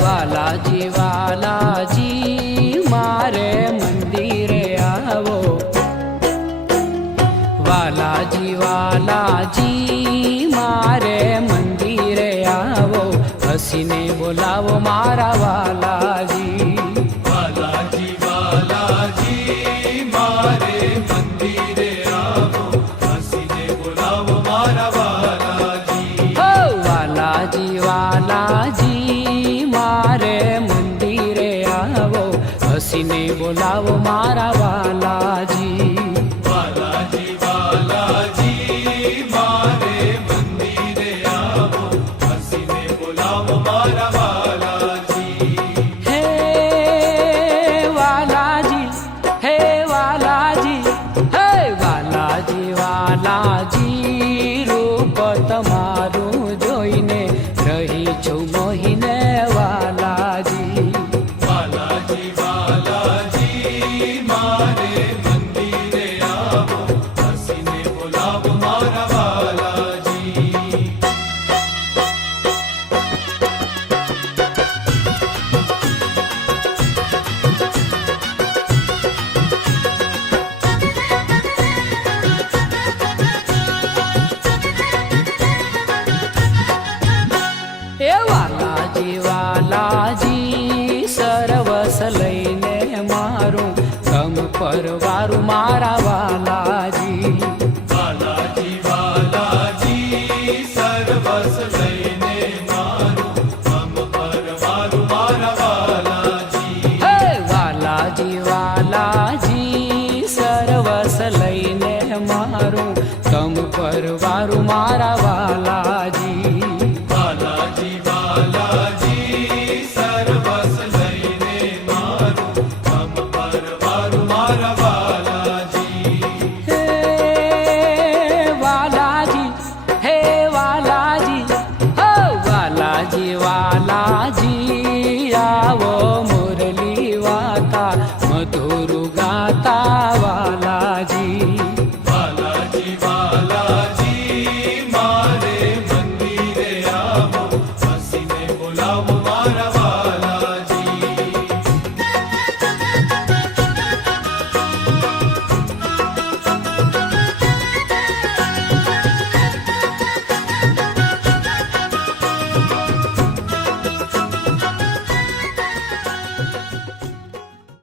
વાલાજી વાલાજી મારે મંદિરે આવો, વાલાજી વાલાજી મારે મંદિરે આવો, હસીને બોલાવો મારા વાલાજી. વાલાજી વાલાજી મારે મંદિરે આવો, હસીને બોલાવો મારા વાલાજી. હો વાલાજી વાલાજી મારે મંદિરે આવો, હસીને બોલાવો મારા વાલાજી. વાલાજી વાલાજી મારે મંદિરે આવો, હસીને બોલાવો મારા વાલાજી. હે વાલાજી, હે વાલાજી, હે વાલાજી વાલાજી, રૂપ તમારું જોઈને રહી છું મોહીને વાલાજી. વાલાજી વાલાજી મારે મંદિરે આવો, હસીને બોલાવો મારા વાલાજી. એ વાલાજી વાલાજી સરવસ લઈને મારું ગમ પરવારું મારા વાલાજી. વાલાજી વાલાજી સર્વસ લઈને મારું મમ પરવારું મારા વાલાજી. હે વાલાજી વાલાજી સરવસ લઈને મારું ગમ પરવારું મારા વાલાજી. વાલાજી વાલાજી સર્વસ લઈને મારું મમ પરવારું મારા વાલાજી. હે વાલાજી, હે વાલાજી, હો વાલાજી વાલાજી, આવો મુરલી વાતા મધુર ગાતા વાલાજી.